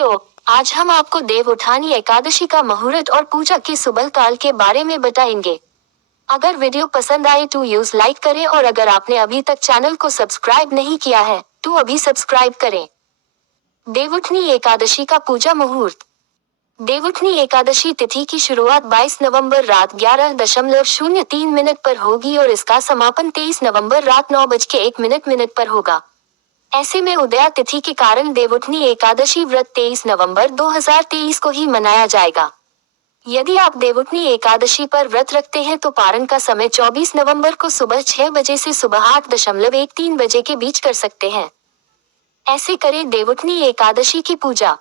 तो आज हम आपको देवउठानी एकादशी का मुहूर्त और पूजा के शुभ काल के बारे में बताएंगे। अगर वीडियो पसंद आए तो यूज लाइक करें और अगर आपने अभी तक चैनल को सब्सक्राइब नहीं किया है तो अभी सब्सक्राइब करें। देवउठनी एकादशी का पूजा मुहूर्त। देवउठनी एकादशी तिथि की शुरुआत 22 नवंबर रात 11:03 पर होगी और इसका समापन 23 नवंबर रात 9:01 पर होगा। ऐसे में उदया तिथि के कारण देवउठनी एकादशी व्रत 23 नवंबर 2023 को ही मनाया जाएगा। यदि आप देवउठनी एकादशी पर व्रत रखते हैं तो पारण का समय 24 नवंबर को सुबह 6 बजे से सुबह 8:13 बजे के बीच कर सकते हैं। ऐसे करें देवउठनी एकादशी की पूजा।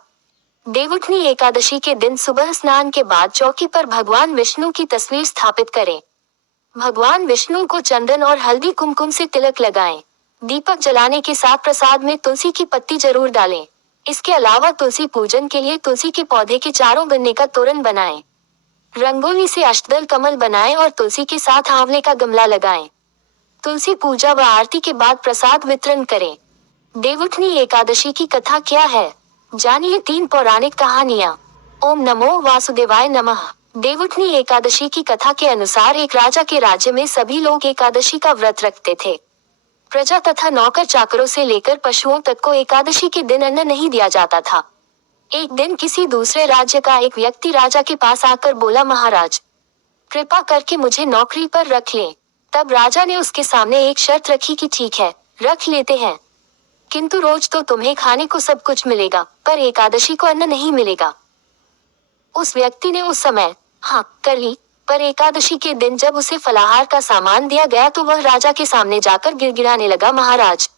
देवउठनी एकादशी के दिन सुबह स्नान के बाद चौकी पर भगवान विष्णु की तस्वीर स्थापित करें। भगवान विष्णु को चंदन और हल्दी कुमकुम से तिलक लगाएं। दीपक जलाने के साथ प्रसाद में तुलसी की पत्ती जरूर डालें। इसके अलावा तुलसी पूजन के लिए तुलसी के पौधे के चारों गन्ने का तोरण बनाएं। रंगोली से अष्टदल कमल बनाएं और तुलसी के साथ आंवले का गमला लगाएं। तुलसी पूजा व आरती के बाद प्रसाद वितरण करें। देवउठनी एकादशी की कथा क्या है, जानिए 3 पौराणिक कहानियाँ। ओम नमो वासुदेवाय नमः। देवउठनी एकादशी की कथा के अनुसार एक राजा के राज्य में सभी लोग एकादशी का व्रत रखते थे। प्रजा तथा नौकर चाकरों से लेकर पशुओं तक को एकादशी के दिन अन्न नहीं दिया जाता था। एक दिन किसी दूसरे राज्य का एक व्यक्ति राजा के पास आकर बोला, महाराज कृपा करके मुझे नौकरी पर रख लें। तब राजा ने उसके सामने एक शर्त रखी कि ठीक है, रख लेते हैं, किंतु रोज तो तुम्हें खाने को सब कुछ मिलेगा पर एकादशी को अन्न नहीं मिलेगा। उस व्यक्ति ने उस समय हाँ कर ली, पर एकादशी के दिन जब उसे फलाहार का सामान दिया गया तो वह राजा के सामने जाकर गिड़गिड़ाने लगा, महाराज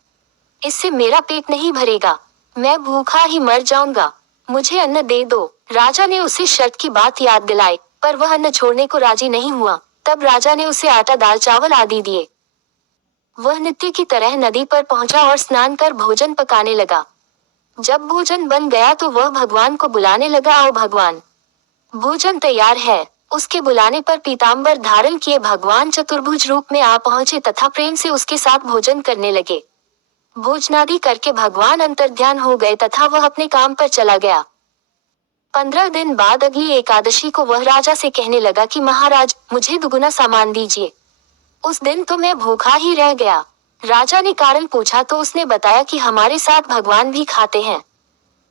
इससे मेरा पेट नहीं भरेगा, मैं भूखा ही मर जाऊंगा, मुझे अन्न दे दो। राजा ने उसे शर्त की बात याद दिलाई पर वह अन्न छोड़ने को राजी नहीं हुआ। तब राजा ने उसे आटा दाल चावल आदि दिए। वह नित्य की तरह नदी पर पहुंचा और स्नान कर भोजन पकाने लगा। जब भोजन बन गया तो वह भगवान को बुलाने लगा, आओ भगवान भोजन तैयार है। उसके बुलाने पर पीताम्बर धारण किए भगवान चतुर्भुज रूप में आ पहुंचे तथा प्रेम से उसके साथ भोजन करने लगे। भोजनादि करके भगवान अंतर्ध्यान हो गए तथा वह अपने काम पर चला गया। 15 दिन बाद अगली एकादशी को वह राजा से कहने लगा कि महाराज मुझे दुगुना सामान दीजिए। उस दिन तो मैं भूखा ही रह गया। राजा ने कारण पूछा तो उसने बताया कि हमारे साथ भगवान भी खाते हैं,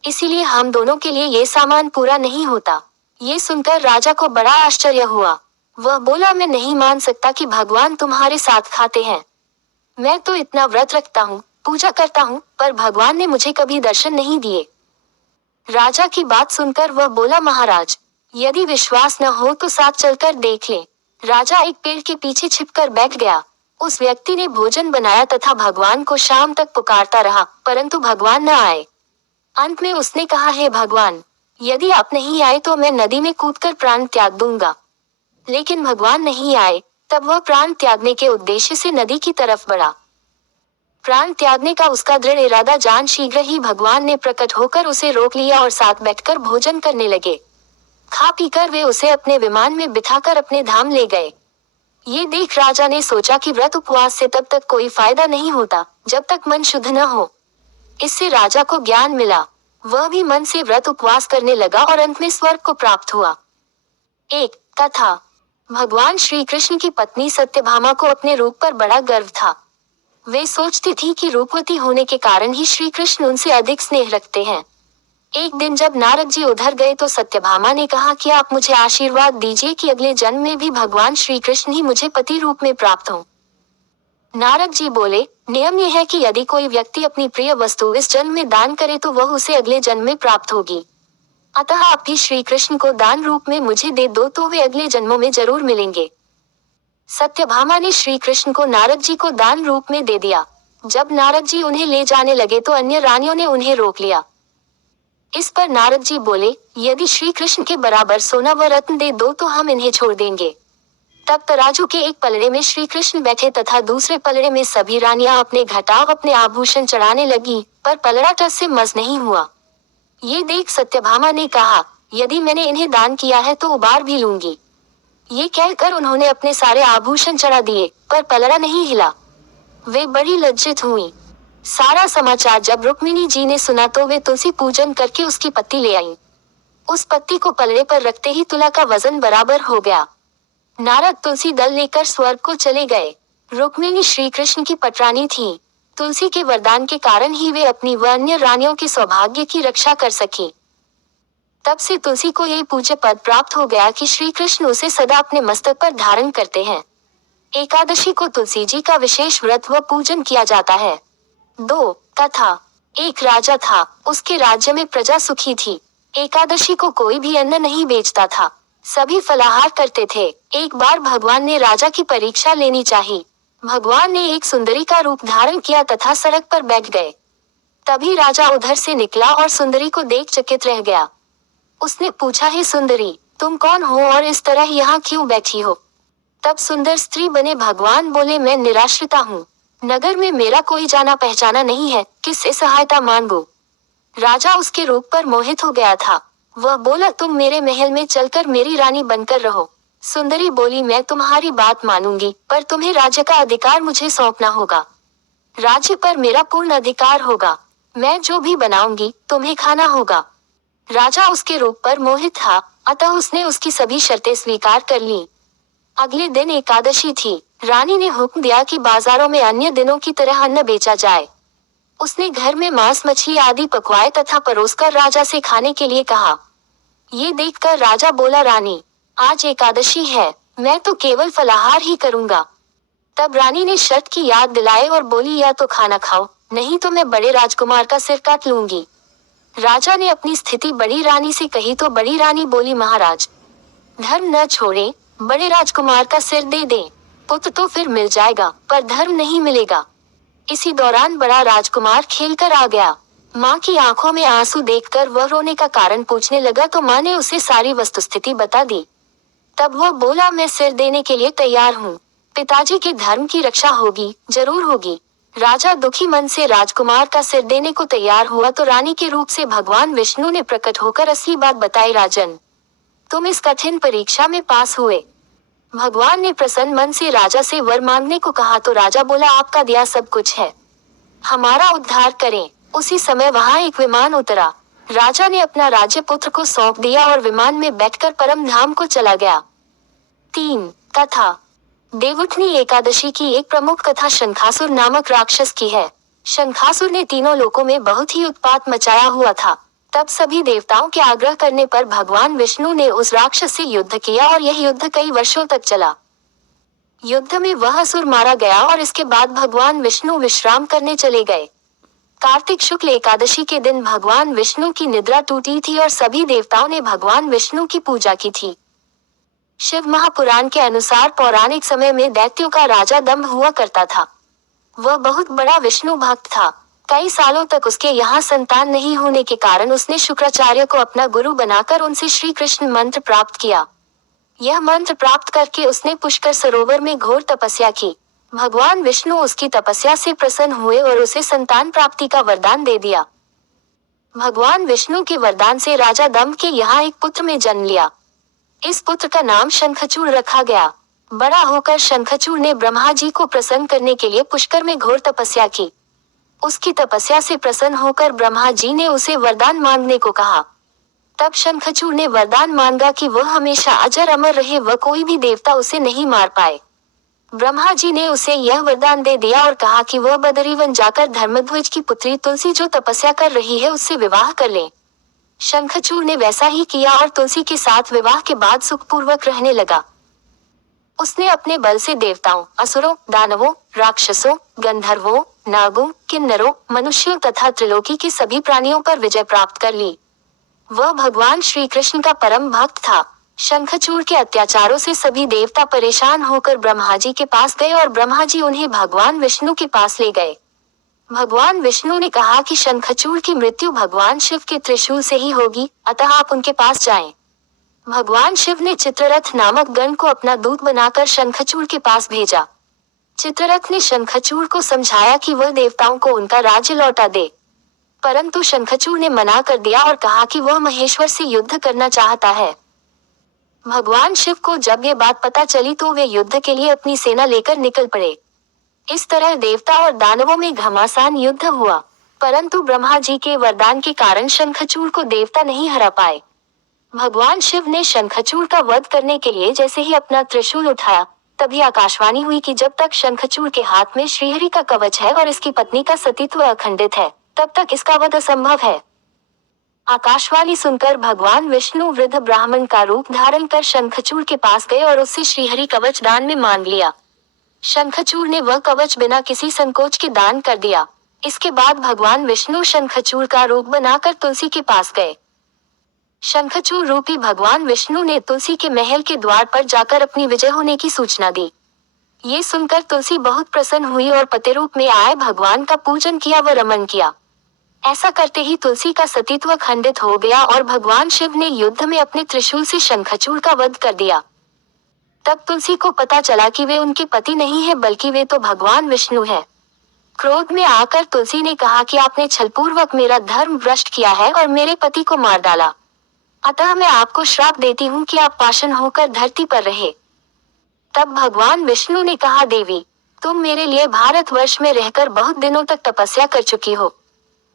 इसीलिए हम दोनों के लिए ये सामान पूरा नहीं होता। ये सुनकर राजा को बड़ा आश्चर्य हुआ। वह बोला, मैं नहीं मान सकता कि भगवान तुम्हारे साथ खाते हैं। मैं तो इतना व्रत रखता हूँ, पूजा करता हूँ, पर भगवान ने मुझे कभी दर्शन नहीं दिए। राजा की बात सुनकर वह बोला, महाराज यदि विश्वास न हो तो साथ चलकर देख ले। राजा एक पेड़ के पीछे छिपकर बैठ गया। उस व्यक्ति ने भोजन बनाया तथा भगवान को शाम तक पुकारता रहा, परंतु भगवान न आए। अंत में उसने कहा, हे भगवान यदि आप नहीं आए तो मैं नदी में कूदकर प्राण त्याग दूंगा। लेकिन भगवान नहीं आए। तब वह प्राण त्यागने के उद्देश्य से नदी की तरफ बढ़ा। प्राण त्यागने का उसका दृढ़ इरादा जान शीघ्र ही भगवान ने प्रकट होकर उसे रोक लिया और साथ बैठकर भोजन करने लगे। खा पीकर वे उसे अपने विमान में बिठाकर अपने धाम ले गए। ये देख राजा ने सोचा कि व्रत उपवास से तब तक कोई फायदा नहीं होता जब तक मन शुद्ध न हो। इससे राजा को ज्ञान मिला। वह भी मन से व्रत उपवास करने लगा और अंत में स्वर्ग को प्राप्त हुआ। एक कथा। भगवान श्री कृष्ण की पत्नी सत्यभामा को अपने रूप पर बड़ा गर्व था। वे सोचती थी कि रूपवती होने के कारण ही श्री कृष्ण उनसे अधिक स्नेह रखते हैं। एक दिन जब नारद जी उधर गए तो सत्यभामा ने कहा कि आप मुझे आशीर्वाद दीजिए कि अगले जन्म में भी भगवान श्री कृष्ण ही मुझे पति रूप में प्राप्त हों। नारद जी बोले, नियम यह है कि यदि कोई व्यक्ति अपनी प्रिय वस्तु इस जन्म में दान करे तो वह उसे अगले जन्म में प्राप्त होगी। अतः आप भी श्री कृष्ण को दान रूप में मुझे दे दो तो वे अगले जन्मों में जरूर मिलेंगे। सत्यभामा ने श्री कृष्ण को नारद जी को दान रूप में दे दिया। जब नारद जी उन्हें ले जाने लगे तो अन्य रानियों ने उन्हें रोक लिया। इस पर नारद जी बोले, यदि श्री कृष्ण के बराबर सोना व रत्न दे दो तो हम इन्हें छोड़ देंगे। तब तराजू के एक पलड़े में श्री कृष्ण बैठे तथा दूसरे पलड़े में सभी रानियां अपने घटाव अपने आभूषण चढ़ाने लगी, पर पलड़ा टस से मस नहीं हुआ। ये देख सत्यभामा ने कहा, यदि मैंने इन्हें दान किया है तो उबार भी लूंगी। ये कहकर उन्होंने अपने सारे आभूषण चढ़ा दिए, पर पलड़ा नहीं हिला। वे बड़ी लज्जित हुई। सारा समाचार जब रुक्मिणी जी ने सुना तो वे तुलसी पूजन करके उसकी पत्ती ले आईं। उस पत्ती को पलड़े पर रखते ही तुला का वजन बराबर हो गया। नारद तुलसी दल लेकर स्वर्ग को चले गए। रुक्मिणी श्री कृष्ण की पटरानी थी। तुलसी के वरदान के कारण ही वे अपनी व अन्य रानियों के सौभाग्य की रक्षा कर सकी। तब से तुलसी को यह पूज्य पद प्राप्त हो गया कि श्री कृष्ण उसे सदा अपने मस्तक पर धारण करते हैं। एकादशी को तुलसी जी का विशेष व्रत व पूजन किया जाता है। 2 कथा। एक राजा था, उसके राज्य में प्रजा सुखी थी। एकादशी को कोई भी अन्न नहीं बेचता था, सभी फलाहार करते थे। एक बार भगवान ने राजा की परीक्षा लेनी चाहिए। भगवान ने एक सुंदरी का रूप धारण किया तथा सड़क पर बैठ गए। तभी राजा उधर से निकला और सुंदरी को देख चकित रह गया। उसने पूछा, हे सुंदरी, तुम कौन हो और इस तरह यहाँ क्यों बैठी हो? तब सुंदर स्त्री बने भगवान बोले, मैं निराश्रिता हूँ, नगर में मेरा कोई जाना पहचाना नहीं है, किससे सहायता मांगूं? राजा उसके रूप पर मोहित हो गया था। वह बोला, तुम मेरे महल में चलकर मेरी रानी बनकर रहो। सुंदरी बोली, मैं तुम्हारी बात मानूंगी, पर तुम्हें राज्य का अधिकार मुझे सौंपना होगा। राज्य पर मेरा पूर्ण अधिकार होगा। मैं जो भी बनाऊंगी तुम्हें खाना होगा। राजा उसके रूप पर मोहित था, अतः उसने उसकी सभी शर्तें स्वीकार कर ली। अगले दिन एकादशी थी। रानी ने हुक्म दिया कि बाजारों में अन्य दिनों की तरह अन्न बेचा जाए। उसने घर में मांस मछली आदि पकवाए तथा परोसकर राजा से खाने के लिए कहा। ये देखकर राजा बोला, रानी, आज एकादशी है, मैं तो केवल फलाहार ही करूंगा। तब रानी ने शर्त की याद दिलाए और बोली, या तो खाना खाओ, नहीं तो मैं बड़े राजकुमार का सिर काट लूंगी। राजा ने अपनी स्थिति बड़ी रानी से कही तो बड़ी रानी बोली, महाराज, धर्म न छोड़े, बड़े राजकुमार का सिर दे दें। पुत्र तो फिर मिल जाएगा, पर धर्म नहीं मिलेगा। इसी दौरान बड़ा राजकुमार खेलकर आ गया। माँ की आंखों में आंसू देखकर वह रोने का कारण पूछने लगा तो माँ ने उसे सारी वस्तुस्थिति बता दी। तब वह बोला, मैं सिर देने के लिए तैयार हूँ। पिताजी के धर्म की रक्षा होगी, जरूर होगी। राजा दुखी मन से राजकुमार का सिर देने को तैयार हुआ तो रानी के रूप से भगवान विष्णु ने प्रकट होकर असली बात बताई। राजन, तुम इस कठिन परीक्षा में पास हुए। भगवान ने प्रसन्न मन से राजा से वर मांगने को कहा तो राजा बोला, आपका दिया सब कुछ है, हमारा उद्धार करें। उसी समय वहां एक विमान उतरा। राजा ने अपना राज्य पुत्र को सौंप दिया और विमान में बैठकर परम धाम को चला गया। 3 कथा। देवउठनी एकादशी की एक प्रमुख कथा शंखासुर नामक राक्षस की है। शंखासुर ने तीनों लोकों में बहुत ही उत्पात मचाया हुआ था। तब सभी देवताओं के आग्रह करने पर भगवान विष्णु ने उस राक्षस से युद्ध किया और यह युद्ध कई वर्षों तक चला। युद्ध में वह असुर मारा गया और इसके बाद भगवान विष्णु विश्राम करने चले गए। कार्तिक शुक्ल एकादशी के दिन भगवान विष्णु की निद्रा टूटी थी और सभी देवताओं ने भगवान विष्णु की पूजा की थी। शिव महापुराण के अनुसार पौराणिक समय में दैत्यों का राजा दंभ हुआ करता था। वह बहुत बड़ा विष्णु भक्त था। कई सालों तक उसके यहाँ संतान नहीं होने के कारण उसने शुक्राचार्य को अपना गुरु बनाकर उनसे श्री कृष्ण मंत्र प्राप्त किया। यह मंत्र प्राप्त करके उसने पुष्कर सरोवर में घोर तपस्या की। भगवान विष्णु उसकी तपस्या से प्रसन्न हुए और उसे संतान प्राप्ति का वरदान दे दिया। भगवान विष्णु के वरदान से राजा दंभ के यहाँ एक पुत्र में जन्म लिया। इस पुत्र का नाम शंखचूड़ रखा गया। बड़ा होकर शंखचूड़ ने ब्रह्मा जी को प्रसन्न करने के लिए पुष्कर में घोर तपस्या की। उसकी तपस्या से प्रसन्न होकर ब्रह्मा जी ने उसे वरदान मांगने को कहा। तब शंखचूड़ ने वरदान मांगा कि वह हमेशा अजर अमर रहे, वह कोई भी देवता उसे नहीं मार पाए। ब्रह्मा जी ने उसे यह वरदान दे दिया और कहा कि वह बदरीवन जाकर धर्मध्वज की पुत्री तुलसी जो तपस्या कर रही है उससे विवाह कर ले। शंखचूड़ ने वैसा ही किया और तुलसी के साथ विवाह के बाद सुखपूर्वक रहने लगा। उसने अपने बल से देवताओं, असुरों, दानवों, राक्षसों, गंधर्वों, नागों, किन्नरों, मनुष्यों तथा त्रिलोकी के सभी प्राणियों पर विजय प्राप्त कर ली। वह भगवान श्री कृष्ण का परम भक्त था। शंखचूड़ के अत्याचारों से सभी देवता परेशान होकर ब्रह्मा जी के पास गए और ब्रह्मा जी उन्हें भगवान विष्णु के पास ले गए। भगवान विष्णु ने कहा कि शंखचूड़ की मृत्यु भगवान शिव के त्रिशूल से ही होगी, अतः आप उनके पास जाएं। भगवान शिव ने चित्ररथ नामक गण को अपना दूत बनाकर शंखचूड़ के पास भेजा। चित्ररथ ने शंखचूड़ को समझाया कि वह देवताओं को उनका राज्य लौटा दे, परंतु शंखचूड़ ने मना कर दिया और कहा कि वह महेश्वर से युद्ध करना चाहता है। भगवान शिव को जब ये बात पता चली तो वे युद्ध के लिए अपनी सेना लेकर निकल पड़े। इस तरह देवता और दानवों में घमासान युद्ध हुआ, परंतु ब्रह्मा जी के वरदान के कारण शंखचूड़ को देवता नहीं हरा पाए। भगवान शिव ने शंखचूड़ का वध करने के लिए जैसे ही अपना त्रिशूल उठाया, तभी आकाशवाणी हुई कि जब तक शंखचूड़ के हाथ में श्रीहरि का कवच है और इसकी पत्नी का सतीत्व अखंडित है, तब तक इसका वध असंभव है। आकाशवाणी सुनकर भगवान विष्णु वृद्ध ब्राह्मण का रूप धारण कर शंखचूड़ के पास गए और उससे श्रीहरि कवच दान में मांग लिया। शंखचूड़ ने वह कवच बिना किसी संकोच के दान कर दिया। इसके बाद भगवान विष्णु शंखचूड़ का रूप बनाकर तुलसी के पास गए। शंखचूड़ रूपी भगवान विष्णु ने तुलसी के महल के द्वार पर जाकर अपनी विजय होने की सूचना दी। ये सुनकर तुलसी बहुत प्रसन्न हुई और पति रूप में आए भगवान का पूजन किया व रमन किया। ऐसा करते ही तुलसी का सतीत्व खंडित हो गया और भगवान शिव ने युद्ध में अपने त्रिशूल से शंखचूड़ का वध कर दिया। तब तुलसी को पता चला कि वे उनके पति नहीं है बल्कि वे तो भगवान विष्णु है। क्रोध में आकर तुलसी ने कहा कि आपने छलपूर्वक मेरा धर्म भ्रष्ट किया है और मेरे पति को मार डाला। अतः मैं आपको श्राप देती हूँ कि आप पाषाण होकर धरती पर रहे। तब भगवान विष्णु ने कहा, देवी, तुम मेरे लिए भारतवर्ष में रहकर बहुत दिनों तक तपस्या कर चुकी हो।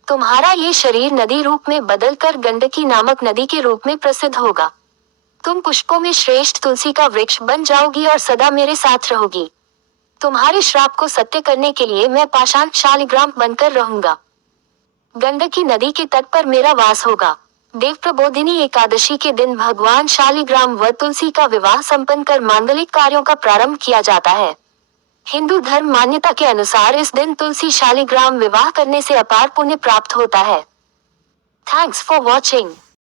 तुम्हारा ये शरीर नदी रूप में बदलकर गंडकी नामक नदी के रूप में प्रसिद्ध होगा। तुम पुष्पों में श्रेष्ठ तुलसी का वृक्ष बन जाओगी और सदा मेरे साथ रहोगी। तुम्हारे श्राप को सत्य करने के लिए मैं पाषाण शालिग्राम बनकर रहूंगा। गंडकी नदी के तट पर मेरा वास होगा। देव प्रबोधिनी एकादशी के दिन भगवान शालिग्राम व तुलसी का विवाह संपन्न कर मांगलिक कार्यों का प्रारंभ किया जाता है। हिंदू धर्म मान्यता के अनुसार इस दिन तुलसी शालिग्राम विवाह करने से अपार पुण्य प्राप्त होता है। Thanks for watching.